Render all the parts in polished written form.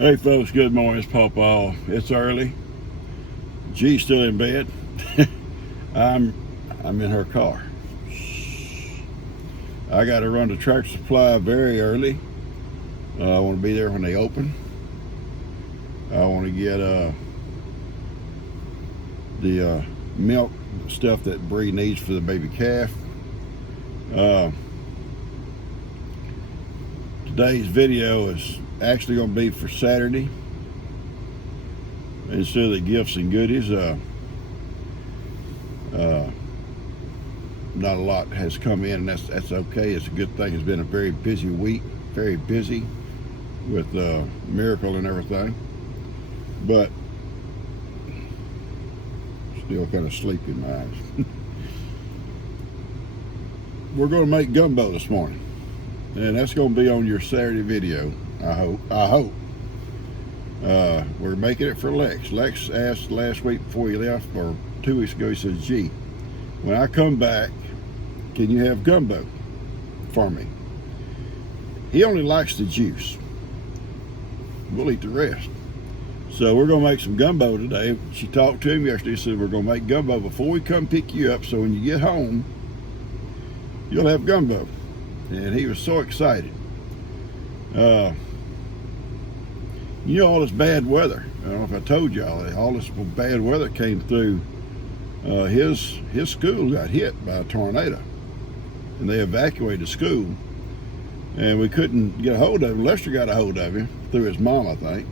Hey folks, good morning. It's Pawpaw. It's early. G's still in bed. I'm in her car. I got to run to Tractor Supply very early. I want to be there when they open. I want to get the milk stuff that Bree needs for the baby calf. Today's video is actually going to be for Saturday instead of the gifts and goodies. Not a lot has come in, and that's okay. It's a good thing. It's been a very busy week, very busy with Miracle and everything, but still kind of sleepy in my eyes. We're going to make gumbo this morning, and that's going to be on your Saturday video. I hope. We're making it for Lex. Lex asked last week before he left, or 2 weeks ago, he says, "Gee, when I come back, can you have gumbo for me?" He only likes the juice. We'll eat the rest. So we're going to make some gumbo today. She talked to him yesterday, said we're going to make gumbo before we come pick you up, so when you get home, you'll have gumbo. And he was so excited. You know, all this bad weather, I don't know if I told y'all, all this bad weather came through. His school got hit by a tornado, and they evacuated the school, and we couldn't get a hold of him. Lester got a hold of him through his mom, I think.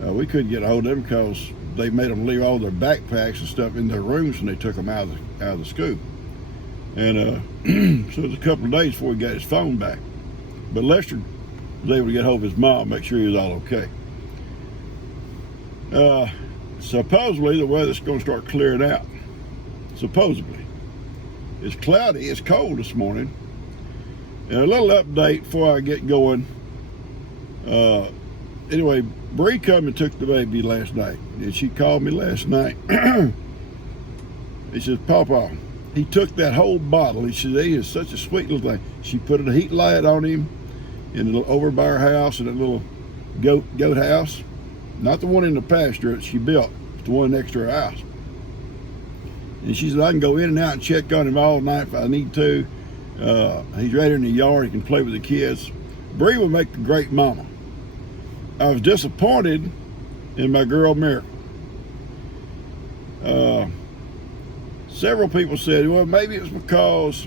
We couldn't get a hold of him because they made them leave all their backpacks and stuff in their rooms when they took them out of the school. And so it was a couple of days before he got his phone back. But Lester was able to get hold of his mom, make sure he was all okay. Supposedly the weather's going to start clearing out. Supposedly. It's cloudy, it's cold this morning. And a little update before I get going. Anyway, Bree come and took the baby last night. And she called me last night. He says, "Pawpaw, he took that whole bottle." He said, "He is such a sweet little thing." She put a heat light on him over by our house, in a little goat house. Not the one in the pasture that she built, but the one next to her house. And she said, "I can go in and out and check on him all night if I need to. He's right in the yard. He can play with the kids." Bree will make a great mama. I was disappointed in my girl Miracle. Several people said, well, maybe it's because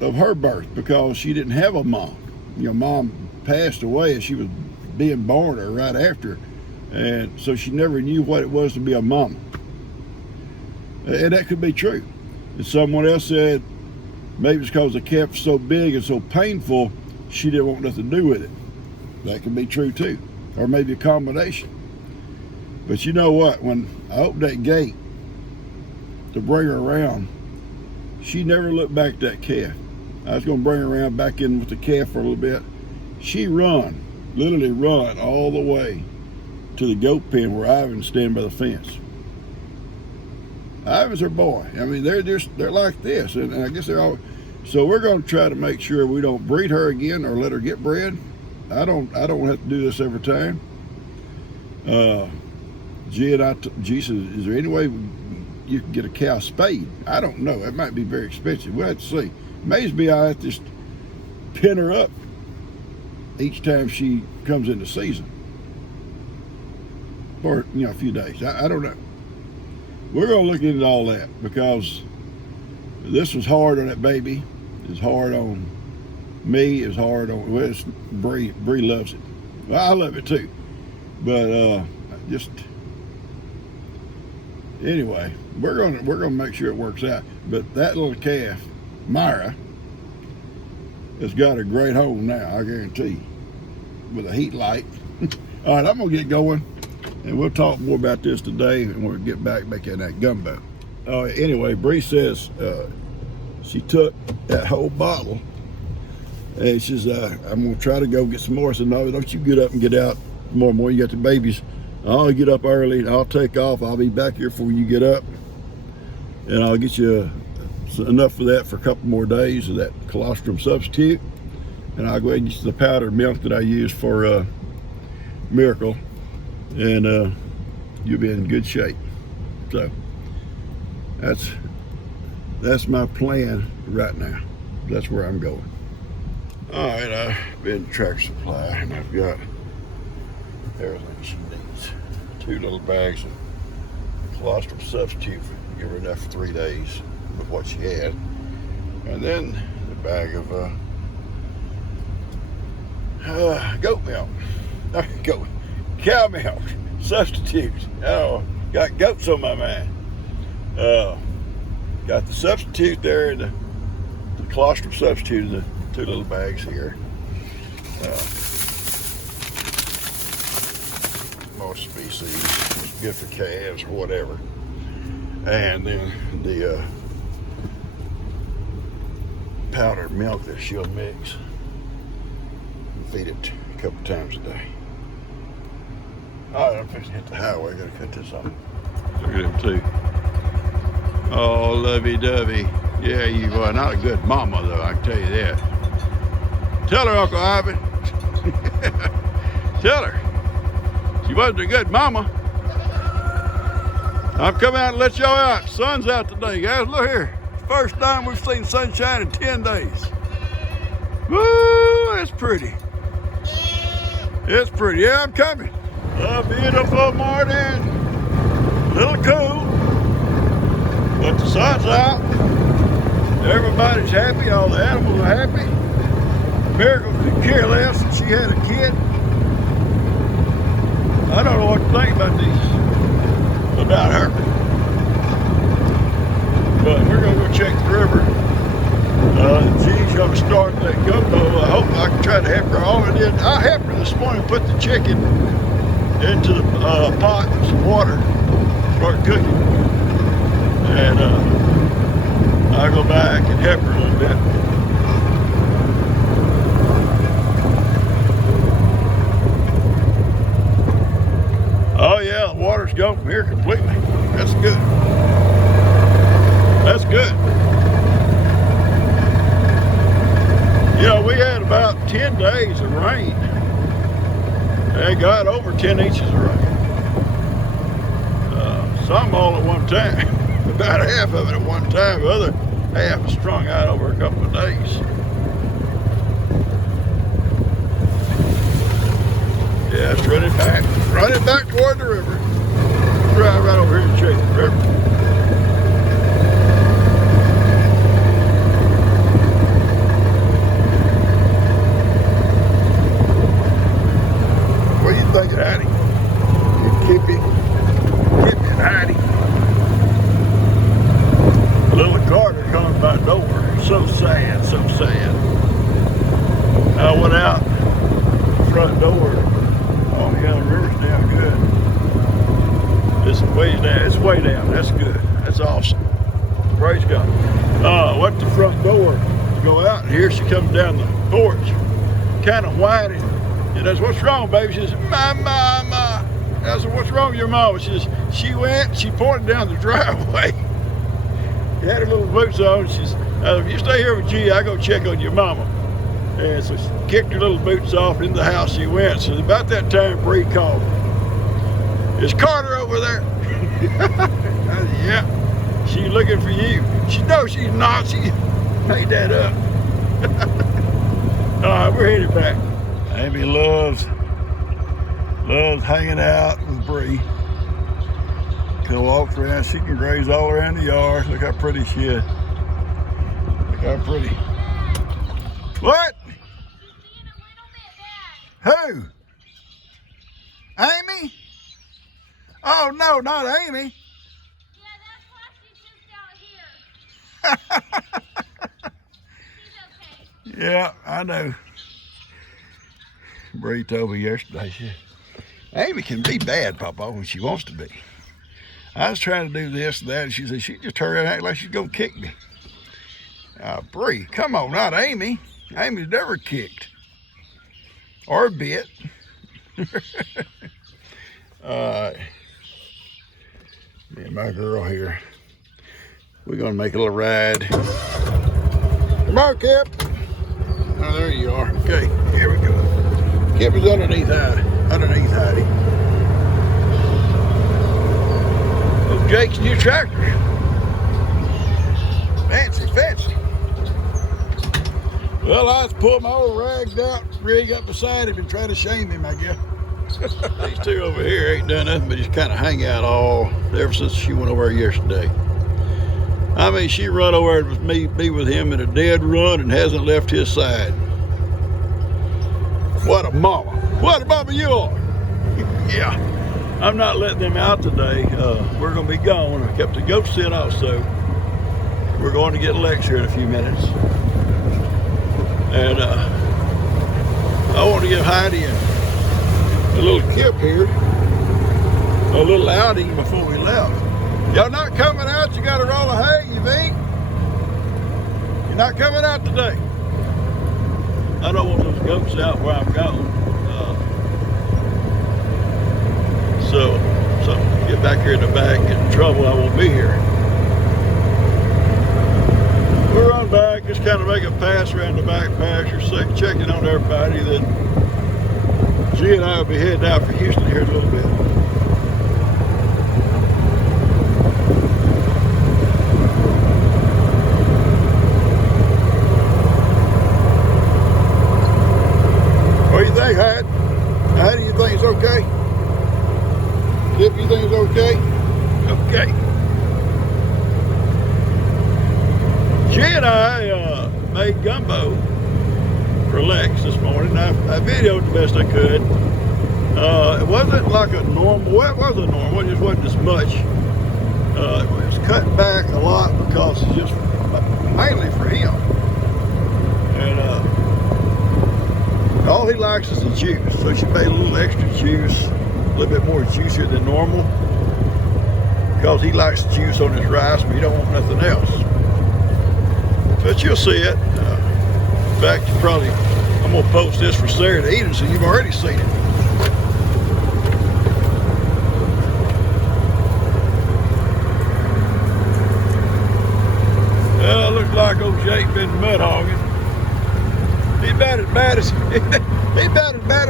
of her birth, because she didn't have a mom. You know, mom passed away as she was being born, or right after, and so she never knew what it was to be a mama. And that could be true. And someone else said maybe it's because the calf was so big and so painful, she didn't want nothing to do with it. That could be true too, or maybe a combination. But you know what? When I opened that gate to bring her around, she never looked back at that calf. I was going to bring her around back in with the calf for a little bit. She literally run all the way to the goat pen where Ivan's standing by the fence. Ivan's her boy. I mean, they're like this, and I guess they're all. So we're going to try to make sure we don't breed her again or let her get bred. I don't have to do this every time. G said, "Is there any way you can get a cow spayed?" I don't know. It might be very expensive. We'll have to see. Maybe I have to just pin her up each time she comes into season for a few days. I don't know. We're going to look into all that, because this was hard on that baby. It's hard on me. It's hard on Bree. Bree loves it. Well, I love it too. But just anyway, we're gonna make sure it works out. But that little calf, Myra, has got a great home now, I guarantee you, with a heat light. All right, I'm gonna get going, and we'll talk more about this today, and we'll get back in that gumbo. Anyway, Bree says she took that whole bottle, and she says, "I'm gonna try to go get some more." I said, "No, don't you get up and get out more. You got the babies. I'll get up early, and I'll take off. I'll be back here before you get up, and I'll get you enough of that for a couple more days of that colostrum substitute, and I'll go ahead and use the powdered milk that I use for Miracle, and you'll be in good shape. So that's my plan right now. That's where I'm going. All right, I've been to Tractor Supply, and I've got everything she needs. 2 little bags of colostrum substitute, give her enough for 3 days with what she had, and then the bag of cow milk substitute. Oh, got goats on my mind. Got the substitute there, and the colostrum substitute in the 2 little bags here. Most species, good for calves or whatever. And then the powdered milk that she'll mix and feed it a couple times a day. All right, I'm fixing to hit the highway. I gotta cut this off. Look at him too. Oh, lovey-dovey. Yeah, you are not a good mama, though, I can tell you that. Tell her, Uncle Ivan. Tell her. She wasn't a good mama. I'm coming out and let y'all out. Sun's out today, guys. Look here. First time we've seen sunshine in 10 days. Woo, that's pretty. It's pretty. Yeah, I'm coming. A beautiful morning. A little cool, but the sun's out. Everybody's happy. All the animals are happy. Miracle could care less that she had a kid. I don't know what to think about her. But we're gonna go check the river. She's gonna start that go-go. I hope I can try to help her. All I did, I helped her this morning, put the chicken into the pot with some water, start cooking. And I'll go back and help her a little bit. Oh yeah, the water's gone from here completely. That's good. That's good. You know, we had about 10 days of rain. They got over 10 inches of rain. Some all at one time. About half of it at one time. The other half was strung out over a couple of days. Yeah, it's running back. Running back toward the river. Drive right over here and check the river. What do you think of Hattie? Kippy and Hattie. Little Carter coming by the door. So sad, so sad. I went out the front door. Oh yeah, the river's down good. It's way down. It's way down. That's good. That's awesome. Praise God. Went to the front door to go out, and here she comes down the porch, kind of whining. And I said, "What's wrong, baby?" She says, "My mama." I said, "What's wrong with your mama?" She says, she pointed down the driveway. She had her little boots on. She says, "If you stay here with G, I go check on your mama." And so she kicked her little boots off, in the house she went. So about that time, Bree called. "Is Carter over there?" I said, "Yeah, she's looking for you." She knows she's not. She made that up. All right, we're headed back. Amy loves hanging out with Bree. Can walk around. She can graze all around the yard. Look how pretty she is. Look how pretty. What? Who? Amy? Oh no, not Amy. Yeah, that's why she's just out here. She's okay. Yeah, I know. Bree told me yesterday, Amy can be bad, Papa, when she wants to be. I was trying to do this and that, and she said, she just turned around and act like she's gonna kick me. Bree, come on, not Amy. Amy's never kicked. Or bit. Me and my girl here, we're gonna make a little ride. Come on, Kip. Oh, there you are. Okay, here we go. Kip is underneath that. underneath Heidi. Oh, Jake's new tractor. Fancy, fancy. Well, I just pulled my old ragged out rig up beside him and try to shame him, I guess. These two over here ain't done nothing but just kind of hang out all ever since she went over there yesterday. I mean, she run over with me, be with him in a dead run and hasn't left his side. What a mama. What a mama you are. Yeah. I'm not letting them out today. We're going to be gone. I kept the goats in also. We're going to get a lecture in a few minutes. And I want to give Heidi a little kip here, a little outing before we left. Y'all not coming out? You got a roll of hay, you think? You're not coming out today. I don't want those goats out where I'm going. So get back here in the back, get in trouble, I won't be here. We'll run back, just kind of make a pass around the back pasture, checking on everybody. Then G and I will be heading out for Houston here in a little bit. What do you think, Hyde? How do you think it's okay? Tip, you think it's okay? Okay. She and I made gumbo for Lex this morning. I videoed the best I could. It wasn't like a normal, well, it wasn't normal, it just wasn't as much. It was cut back a lot because it's just mainly for him. And all he likes is the juice. So she made a little extra juice, a little bit more juicier than normal. Because he likes the juice on his rice, but he don't want nothing else. But you'll see it. In fact, I'm going to post this for Sarah to eat it, so you've already seen it. Well, looks like old Jake been mud hogging. He about as bad as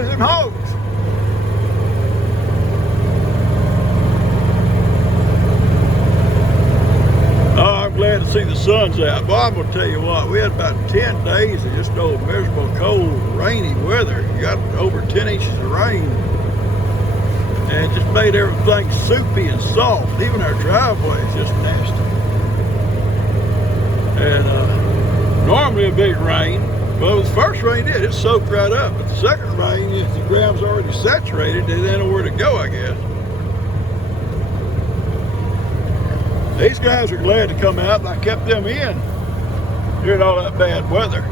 them hogs. Glad to see the sun's out. Boy, I'm going to tell you what, we had about 10 days of just old miserable, cold, rainy weather. You got over 10 inches of rain. And it just made everything soupy and soft. Even our driveway is just nasty. And normally a big rain, well, the first rain did, it soaked right up. But the second rain, if the ground's already saturated, they didn't know where to go, I guess. These guys are glad to come out, and I kept them in during all that bad weather.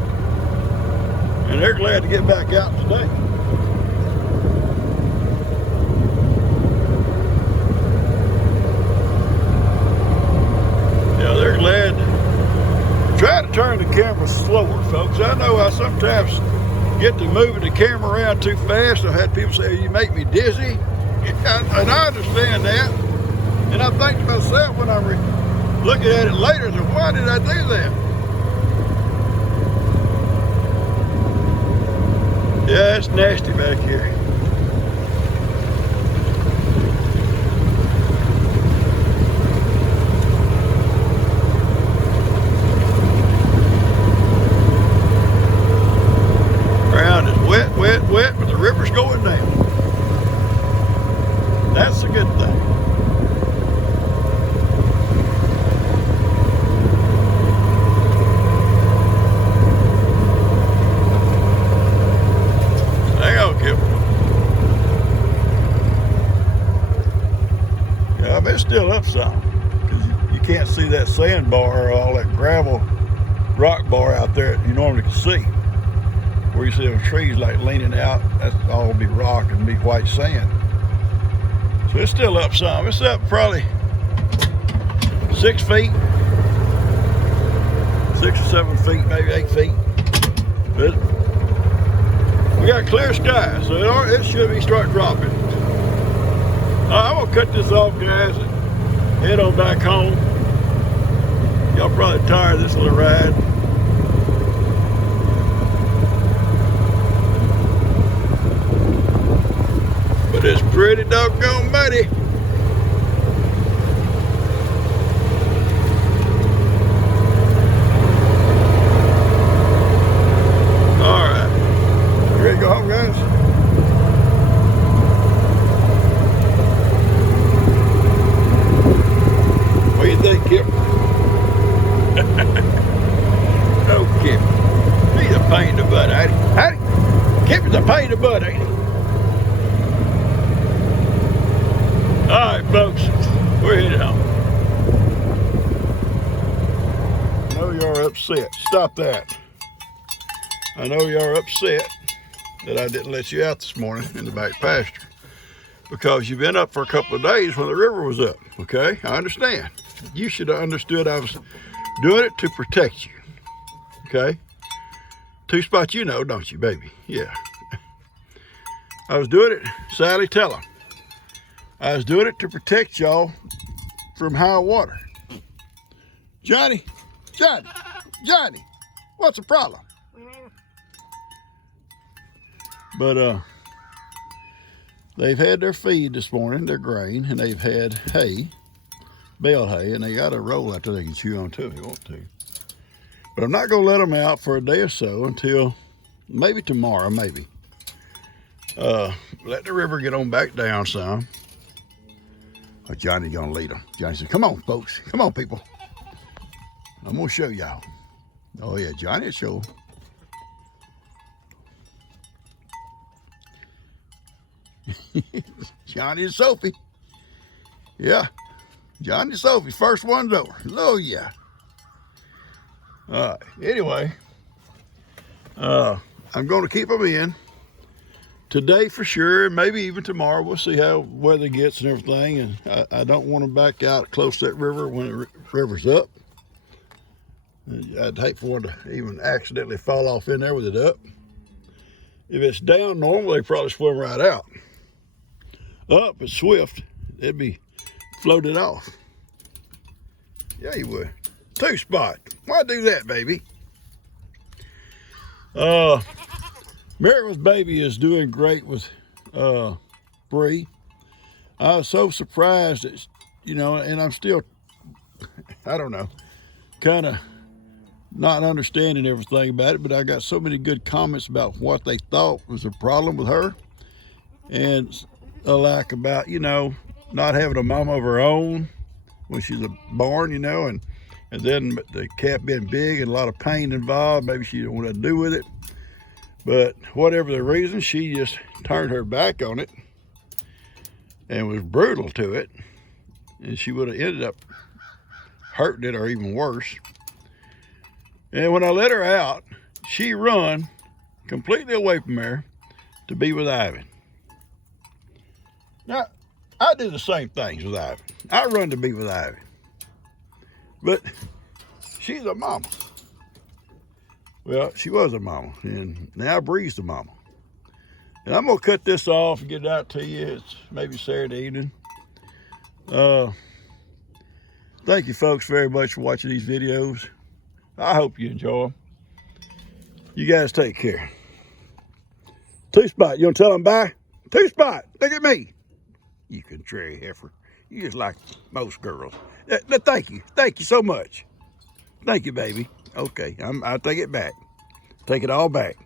And they're glad to get back out today. Yeah, they're glad. Try to turn the camera slower, folks. I know I sometimes get to moving the camera around too fast. I've had people say, you make me dizzy. And I understand that. And I think to myself when I'm looking at it later, so why did I do that? Yeah, it's nasty back here. Ground is wet, wet, wet, but the river's going down. That's a good thing. It's still up some because you can't see that sandbar or all that gravel rock bar out there that you normally can see. Where you see the trees like leaning out, that's all be rock and be white sand. So it's still up some. It's up probably 6 feet, 6 or 7 feet, maybe 8 feet. But we got clear sky, so it should be start dropping. I'm gonna cut this off, guys, and head on back home. Y'all probably tired of this little ride. but it's pretty doggone muddy. All right, you ready to go home, guys? What do you think, Kip? Oh, Kip. He's a pain in the butt, ain't he? Ain't he? Kip is a pain in the butt, ain't he? Alright, folks. We're headed home. I know you're upset. Stop that. I know you're upset that I didn't let you out this morning in the back pasture, because you've been up for a couple of days when the river was up, okay? I understand. You should have understood I was doing it to protect you, okay? Two Spot, you know, don't you, baby? Yeah. I was doing it, Sally, tell them. I was doing it to protect y'all from high water. Johnny, what's the problem? But they've had their feed this morning, their grain, and they've had hay, bale hay, and they got a roll out there they can chew on too if they want to. But I'm not gonna let them out for a day or so until maybe tomorrow, maybe. Let the river get on back down some. But Johnny's gonna lead them. Johnny said, come on, folks, come on, people. I'm gonna show y'all. Oh yeah, Johnny will show 'em. Johnny and Sophie. Yeah, Johnny and Sophie, first one's over. Oh yeah. All right, anyway, I'm gonna keep them in today for sure, maybe even tomorrow. We'll see how weather gets and everything, and I don't want them back out close to that river when the river's up. I'd hate for one to even accidentally fall off in there with it up. If it's down normal, they probably swim right out. Up, it's swift, it'd be floated off. Yeah, you would. Two Spot, why do that, baby? Mira's baby is doing great with Bree. I was so surprised that, you know, and I'm still, I don't know, kind of not understanding everything about it, but I got so many good comments about what they thought was a problem with her, and like about, you know, not having a mama of her own when she's born, you know, and then the cat being big and a lot of pain involved. Maybe she didn't want to do with it, but whatever the reason, she just turned her back on it and was brutal to it, and she would have ended up hurting it or even worse. And when I let her out, she run completely away from there to be with Ivan. Now, I do the same things with Ivan. I run to be with Ivan. But she's a mama. Well, she was a mama, and now Bree's the mama. And I'm gonna cut this off and get it out to you. It's maybe Saturday evening. Thank you folks very much for watching these videos. I hope you enjoy them. You guys take care. Two Spot, you wanna tell them bye? Two Spot, look at me. You contrary heifer. You just like most girls. Thank you so much. Thank you, baby. Okay, I'll take it back. Take it all back.